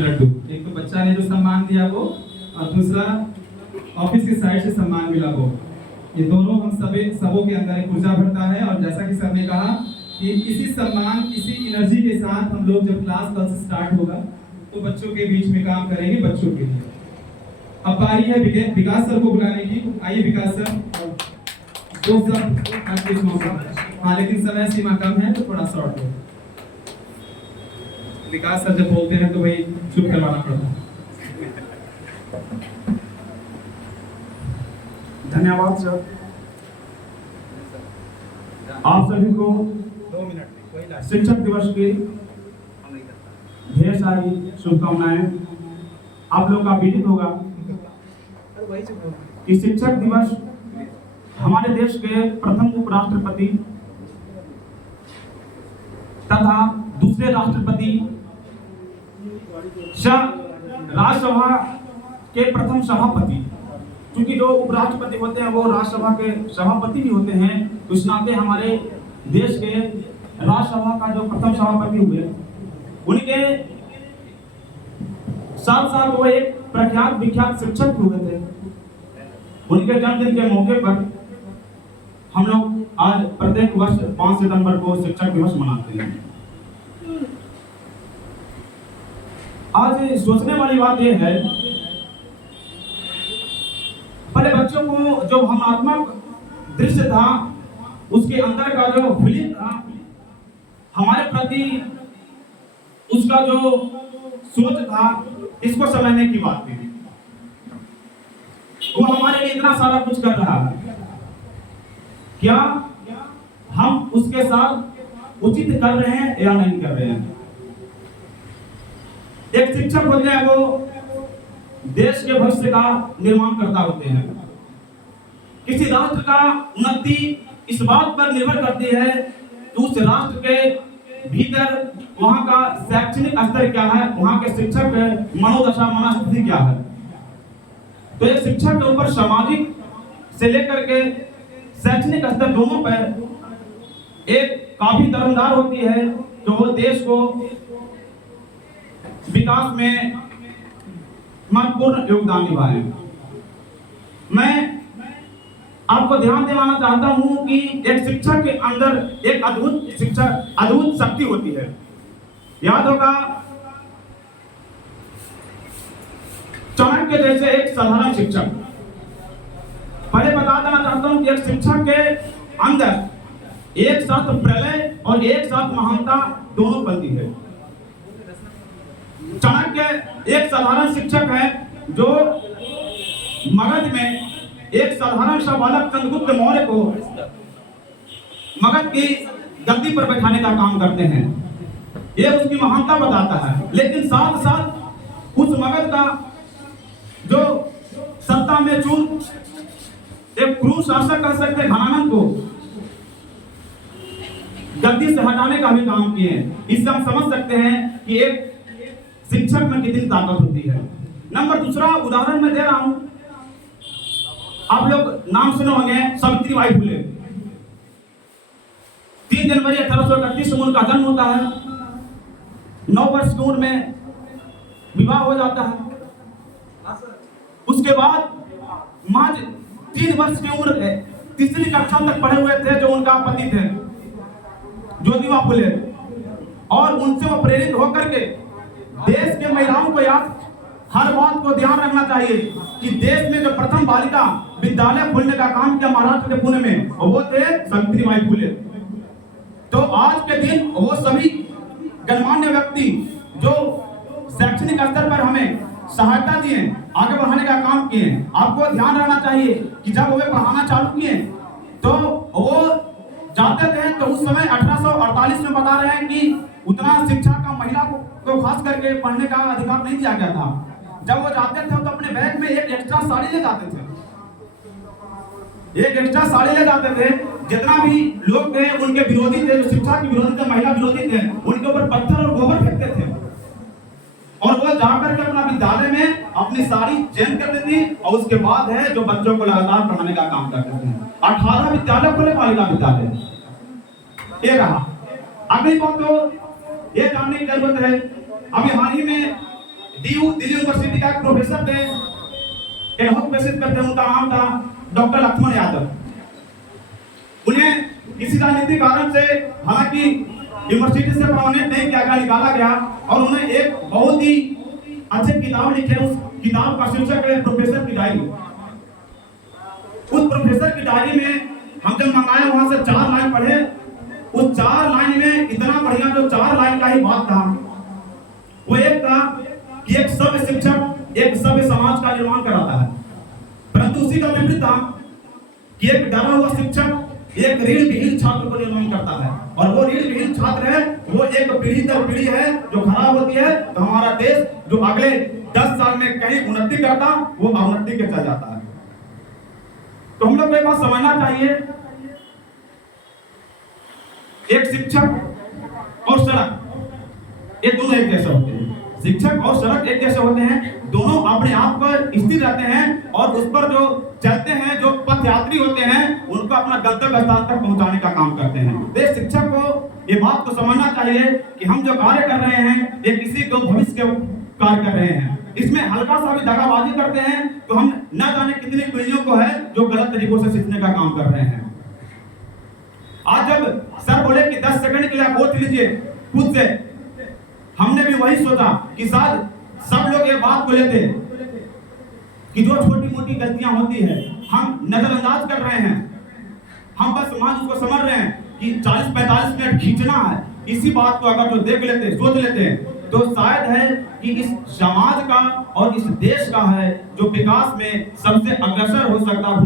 में लड्डू। एक तो बच्चा ने जो सम्मान दिया वो, और दूसरा ऑफिस की साइड से सम्मान मिला वो। ये दोनों हम सबों के अंदर एक ऊर्जा भरता है। और जैसा कि सर ने कहा कि इसी सम्मान, इसी एनर्जी के साथ हम लोग जब क्लास कल से स्टार्ट होगा तो बच्चों के बीच में काम करेंगे, बच्चों के लिए। अब बारी है विकास सर को बुलाने की। आइए विकास सर। दो सब हाँ, लेकिन समय सीमा कम है तो थोड़ा शॉर्ट हो। विकास सर जब बोलते हैं तो भाई चुप करवाना पड़ता है। धन्यवाद सर। आप सभी को 2 मिनट शिक्षक दिवस की ढेर सारी शुभकामनाएं। आप लोग का विदित होगा कि शिक्षक दिवस हमारे देश के प्रथम उपराष्ट्रपति तथा दूसरे राष्ट्रपति राज्यसभा के प्रथम सभापति, क्योंकि जो उपराष्ट्रपति होते हैं वो राज्यसभा के सभापति भी होते हैं, तो इस नाते हमारे देश के राज्यसभा का जो प्रथम सभापति हुए उनके साथ साथ वो एक प्रख्यात विख्यात शिक्षक हुए थे। उनके जन्मदिन के मौके पर हम लोग आज प्रत्येक वर्ष 5 सितंबर को शिक्षक दिवस मनाते हैं। आज सोचने वाली बात यह है, पहले बच्चों को जो भावनात्मक दृश्य था, उसके अंदर का जो फीलिंग था हमारे प्रति, उसका जो सोच था, इसको समझने की बात थी। वो हमारे लिए इतना सारा कुछ कर रहा है, क्या हम उसके साथ उचित कर रहे हैं या नहीं कर रहे हैं? एक शिक्षक होते हैं वो देश के भविष्य का निर्माण करता होते हैं। किसी राष्ट्र का उन्नति इस बात पर निर्भर करती है कि उस राष्ट्र के भीतर वहां का शैक्षणिक स्तर क्या है, वहां के शिक्षक मनोदशा मनस्थिति क्या है। तो एक शिक्षक के ऊपर सामाजिक से लेकर के शैक्षणिक स्तर दोनों पर एक काफी दरमदार होती है जो वो देश को विकास में महत्वपूर्ण योगदान निभाए। मैं आपको ध्यान दिलाना चाहता हूं कि एक शिक्षक के अंदर एक अद्भुत शक्ति होती है। याद होगा चाणक्य जैसे एक साधारण शिक्षक। पहले बता देना चाहता हूं कि एक शिक्षक के अंदर एक साथ प्रलय और एक साथ महानता दोनों पलती है। चाणक्य एक साधारण शिक्षक है जो मगध में एक साधारण सा बालक चंद्रगुप्त मौर्य को मगध की गद्दी पर बैठाने का काम करते हैं। ये उसकी महानता बताता है। लेकिन साथ साथ उस मगध का जो सत्ता में चूर एक क्रूर शासक कह सकते घनानंद को गद्दी से हटाने का भी काम किए। इससे हम समझ सकते हैं कि एक शिक्षक में कितनी ताकत होती है। नंबर दूसरा उदाहरण मैं दे रहा हूं, आप लोग नाम सुने होंगे सावित्रीबाई फुले। 3 जनवरी 1831 में उनका जन्म होता है। 9 वर्ष की उम्र में विवाह हो जाता है। उसके बाद मां 3 वर्ष की उम्र है, 3री कक्षा तक पढ़े हुए थे जो उनका पति थे ज्योतिबा फुले, और उनसे वो प्रेरित होकर के देश के महिलाओं को याद हर बात को ध्यान रखना चाहिए कि देश में जो प्रथम बालिका विद्यालय खोलने का काम किया महाराष्ट्र के पुणे में, वो थे सावित्रीबाई फुले। तो आज के दिन वो सभी गणमान्य व्यक्ति जो शैक्षणिक स्तर पर हमें सहायता दिए, आगे बढ़ाने का काम किए। आपको ध्यान रखना चाहिए कि जब वो पढ़ाना चालू किए तो वो जाते थे तो उस समय 1848 में बता रहे हैं कि उतना शिक्षा का महिला को खास करके पढ़ने का अधिकार नहीं दिया गया था। जब वो जाते थे तो अपने बैग में एक एक्स्ट्रा साड़ी ले जाते थे। एक एक्स्ट्रा साड़ी ले जाते थे। जितना भी लोग थे उनके विरोधी थे, जो शिक्षा के विरोधी थे, महिला विरोधी थे, उनके ऊपर पत्थर और गोबर फेंकते थे। और वो जाकर के अपना विद्यालय में अपनी साड़ी चेंज कर देती और उसके बाद है जो बच्चों को लगातार पढ़ाने का काम करते थे। 18 विद्यालय खोले बालिका विद्यालय। ये रहा। अगली बात तो ये जानने की जरूरत है, अभी हाल ही में दिल्ली यूनिवर्सिटी का एक प्रोफेसर थे, बहुत प्रसिद्ध करते हैं, उनका नाम था डॉक्टर लक्ष्मण यादव। उन्हें किसी राजनीतिक कारण से हालांकि यूनिवर्सिटी से परमानेंट नहीं किया गया, निकाला गया, और उन्हें एक बहुत ही अच्छी किताब लिखी है। उस किताब का शीर्षक है प्रोफेसर की डायरी। उस प्रोफेसर की डायरी में हम जब मंगाए वहां से 4 लाइन पढ़े, उस 4 लाइन में इतना बढ़िया जो 4 लाइन का ही बात था, वो एक था कि एक सभ्य शिक्षक एक सभ्य समाज का निर्माण कराता है, परंतु उसी का विपरीत था कि एक डरा हुआ शिक्षक एक ऋण विहीन छात्र को निर्माण करता है, और वो ऋण विहीन छात्र है वो एक पीढ़ी दर पीढ़ी है जो खराब होती है। तो हमारा देश जो अगले 10 साल में कहीं उन्नति करता वो अवनति के चल जाता है। तो हम लोग को एक बात समझना चाहिए, एक शिक्षक और सड़क ये दोनों एक जैसे होते हैं। शिक्षक और सड़क एक जैसे होते हैं, दोनों अपने आप पर स्थिर रहते हैं और उस पर जो चलते हैं, जो पथ यात्री होते हैं, उनको अपना गंतव्य स्थान तक पहुंचाने का काम करते हैं। तो शिक्षक को ये बात को समझना चाहिए कि हम जो कार्य कर रहे हैं ये किसी को भविष्य के कार्य कर रहे हैं। इसमें हल्का सा भी दगाबाजी करते हैं तो हम न जाने कितनी पीढ़ियों को है जो गलत तरीकों से सीखने का काम कर रहे हैं। आज जब सर बोले कि 10 सेकंड के लिए आप वोट लीजिए खुद से, हमने भी वही सोचा कि शायद सब लोग ये बात को लेते कि जो छोटी मोटी गलतियां होती है हम नजरअंदाज कर रहे हैं, हम बस मान उसको समझ रहे हैं कि 40-45 मिनट खींचना है। इसी बात को अगर जो देख लेते, सोच लेते तो शायद है कि इस समाज का और इस देश का है जो विकास में सबसे अग्रसर हो सकता है।